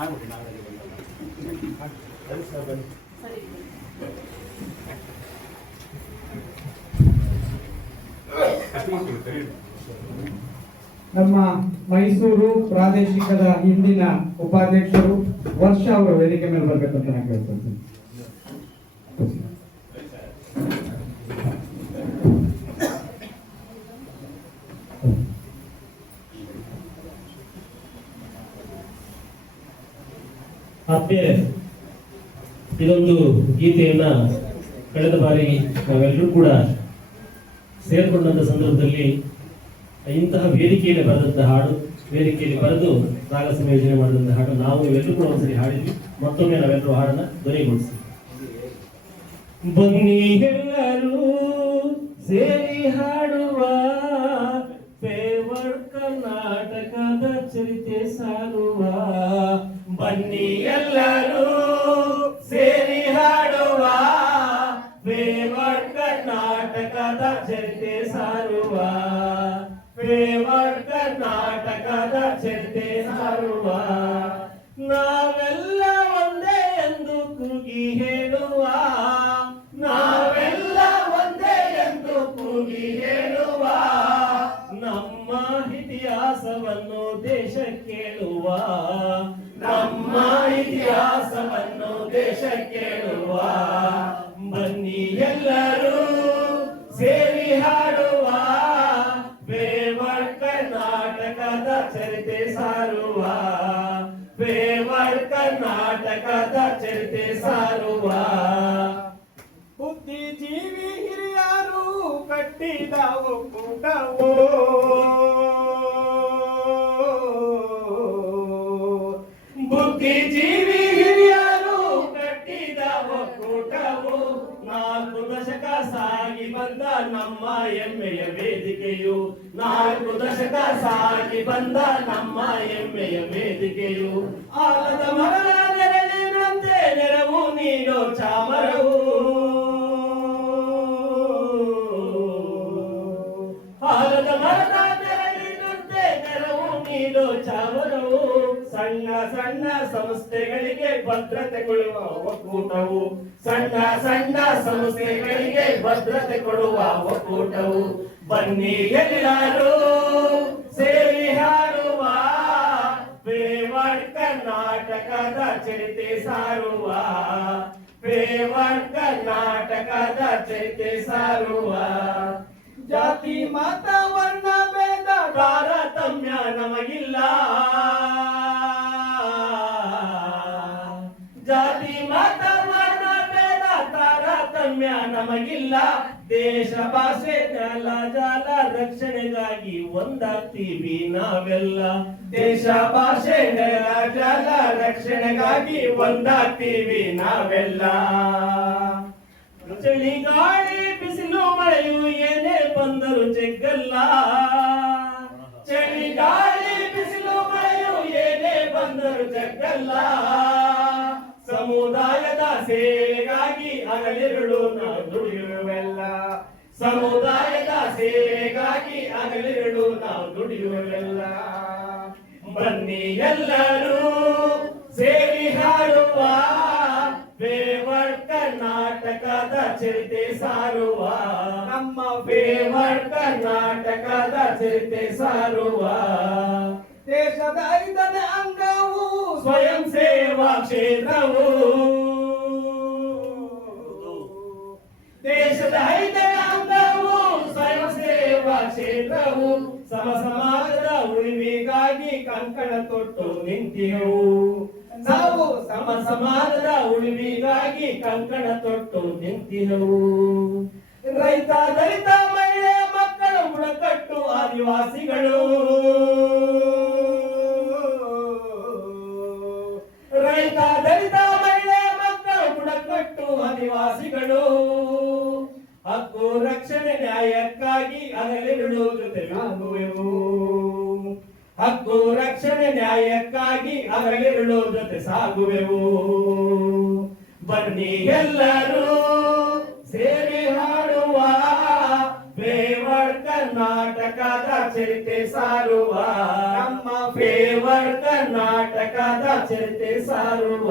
ನಮ್ಮ ಮೈಸೂರು ಪ್ರಾದೇಶಿಕದ ಹಿಂದಿನ ಉಪಾಧ್ಯಕ್ಷರು ವರ್ಷ ಅವರು ವೇದಿಕೆ ಮೇಲೆ ಬರ್ಬೇಕಂತ ನಾನು ಕೇಳ್ಕೊಳ್ತೀನಿ. ಆತ್ಮೀಯರೇ, ಇದೊಂದು ಗೀತೆಯನ್ನ ಕಳೆದ ಬಾರಿ ನಾವೆಲ್ಲರೂ ಕೂಡ ಸೇರ್ಕೊಂಡಂತ ಸಂದರ್ಭದಲ್ಲಿ ಇಂತಹ ವೇದಿಕೆಯಲ್ಲಿ ಬರೆದಂತಹ ಹಾಡು, ವೇದಿಕೆಯಲ್ಲಿ ಬರೆದು ರಾಗ ಸಂಯೋಜನೆ ಮಾಡಿದಂತಹ ಹಾಡು ನಾವು ಎಲ್ಲರೂ ಕೂಡ ಒಂದ್ಸರಿ ಹಾಡಿದ್ವಿ. ಮತ್ತೊಮ್ಮೆ ನಾವೆಲ್ಲರೂ ಹಾಡನ್ನ ಧ್ವನಿಗೊಳಿಸಿ. ಬನ್ನಿ ಎಲ್ಲರೂ ಸೇರಿ ಹಾಡುವ, ಫೇವರ್ ಕರ್ನಾಟಕದ ಚರಿತೆ ಸಾರುವ. ಬನ್ನಿ ಎಲ್ಲರೂ ಸೇರಿ ಹಾಡುವ, ಫೇವರ್ ಕರ್ನಾಟಕದ ಚರಿತೆ ಸಾರುವ. ಫೇವರ್ ಕರ್ನಾಟಕದ ಚರಿತೆ ಸಾರುವ. ನಾವೆಲ್ಲ ಒಂದೇ ಎಂದು ಕೂಗಿ ಹೇಳುವ, ನಾವೆಲ್ಲ ಒಂದೇ ಎಂದು ಕೂಗಿ ಹೇಳುವ. ನಮ್ಮ ಇತಿಹಾಸವನ್ನು ದೇಶ ಕೇಳುವ, ನಮ್ಮ ಇತಿಹಾಸವನ್ನು ದೇಶ ಕೇಳುವ. ಬನ್ನಿ ಎಲ್ಲರೂ ಸೇರಿ ಹಾಡುವ, ಫೇವರ್ ಕರ್ನಾಟಕದ ಚರಿತೆ ಸಾರುವ. ಫೇವರ್ ಕರ್ನಾಟಕದ ಚರಿತೆ ಸಾರುವ. ಬುದ್ಧಿಜೀವಿ ಹಿರಿಯರು ಕಟ್ಟಿದ ಒಕ್ಕೂಟವೋ, ಬುದ್ಧಿಜೀವಿ ಹಿರಿಯರು ಕಟ್ಟಿದ ಒಕ್ಕೂಟವು. 4 ದಶಕ ಸಾಗಿ ಬಂದ ನಮ್ಮ ಹೆಮ್ಮೆಯ ವೇದಿಕೆಯು, 4 ದಶಕ ಸಾಗಿ ಬಂದ ನಮ್ಮ ಹೆಮ್ಮೆಯ ವೇದಿಕೆಯು. ಆಲದ ಮರಳ ನೆರಳಿನಂತೆ ನೆರವು ನೀಡೋ ಚಾಮರವು, ಆಲದ ಮರದ ನೆರಳಿನಂತೆ ನೆರವು ನೀಡೋ ಚಾಮರವು. ಸಣ್ಣ ಸಣ್ಣ ಸಂಸ್ಥೆಗಳಿಗೆ ಭದ್ರತೆ ಕೊಡುವ ಒಕ್ಕೂಟವು, ಸಣ್ಣ ಸಣ್ಣ ಸಂಸ್ಥೆಗಳಿಗೆ ಭದ್ರತೆ ಕೊಡುವ ಒಕ್ಕೂಟವು. ಬನ್ನಿ ಎಲ್ಲರೂ ಸೇರಿ ಹಾಡುವ, ಫೇವರ್ ಕರ್ನಾಟಕದ ಚರಿತೆ ಸಾರುವ. ಫೇವರ್ ಕರ್ನಾಟಕದ ಚರಿತೆ ಸಾರುವ. ಜಾತಿ ಮತ ವರ್ಣ ಭೇದ ತಾರತಮ್ಯ ನಮಗಿಲ್ಲ, ಜಾತಿ ಮತ ವರ್ಣ ಭೇದ ತಾರತಮ್ಯ ನಮಗಿಲ್ಲ. ದೇಶ ಭಾಷೆ ನೆಲ ಜಾಲ ರಕ್ಷಣೆಗಾಗಿ ಒಂದಾಗ್ತೀವಿ ನಾವೆಲ್ಲ, ದೇಶ ಭಾಷೆ ನೆಲ ಜಾಲ ರಕ್ಷಣೆಗಾಗಿ ಒಂದಾಗ್ತೀವಿ ನಾವೆಲ್ಲ. ಚಳಿ ಗಾಳಿ ಬಿಸಿಲು ಮಳೆಯು ಏನೇ ಬಂದರು ಜಗ್ಗಲ್ಲ, ಚಳಿ ಗಾಳಿ ಬಿಸಿಲು ಮಳೆಯು ಏನೇ ಬಂದರು ಜಗ್ಗಲ್ಲ. ಸಮುದಾಯದ ಸೇವೆಗಾಗಿ ಹಗಲಿರುಳು ನಾವು ದುಡಿಯುವೆಲ್ಲ, ಸಮುದಾಯದ ಸೇವೆಗಾಗಿ ಹಗಲಿರುಳು ನಾವು ದುಡಿಯುವೆಲ್ಲ. ಬನ್ನಿ ಎಲ್ಲರೂ ಸೇರಿ ಹಾಡುವ, ಫೇವರ್ ಕರ್ನಾಟಕದ ಚರಿತೆ ಸಾರುವ. ನಮ್ಮ ಫೇವರ್ ಕರ್ನಾಟಕದ ಚರಿತೆ ಸಾರುವ. ದೇಶದ 5ನೇ ಅಂಗವು ಸ್ವಯಂ ಸೇವಾ ಕ್ಷೇತ್ರವು, ದೇಶದ 5ನೇ ಅಂಗವು ಸ್ವಯಂ ಸೇವಾ ಕ್ಷೇತ್ರವು. ಸಮ ಸಮಾಜದ ಉಳಿವಿಗಾಗಿ ಕಂಕಣ ತೊಟ್ಟು ನಿಂತಿರುವು, ನಾವು ಸಮ ಸಮಾಜದ ಉಳಿವಿಗಾಗಿ ಕಂಕಣ ತೊಟ್ಟು ನಿಂತಿರುವು. ರೈತ ದಲಿತ ಮಹಿಳೆ ಮಕ್ಕಳು ಬುಡಕಟ್ಟು ಆದಿವಾಸಿಗಳು, ರೈತ ದಲಿತ ಮಹಿಳೆ ಮಕ್ಕಳು ಬುಡಕಟ್ಟು ಆದಿವಾಸಿಗಳು. ಹಕ್ಕು ರಕ್ಷಣೆ ನ್ಯಾಯಕ್ಕಾಗಿ ಹಗಲಿರುಳು ಜೊತೆ ಸಾಗುವೆವು, ಹಕ್ಕು ರಕ್ಷಣೆ ನ್ಯಾಯಕ್ಕಾಗಿ ಹಗಲಿರುಳು ಜೊತೆ ಸಾಗುವೆವು. ಬನ್ನಿ ಎಲ್ಲರೂ ಸೇರಿ ಹಾಡುವ, ಫೇವರ್ ಕರ್ನಾಟಕದ ಚರಿತೆ ಸಾರುವ. ನಮ್ಮ ಫೇವರ್ ಕರ್ನಾಟಕದ ಚರಿತೆ ಸಾರುವ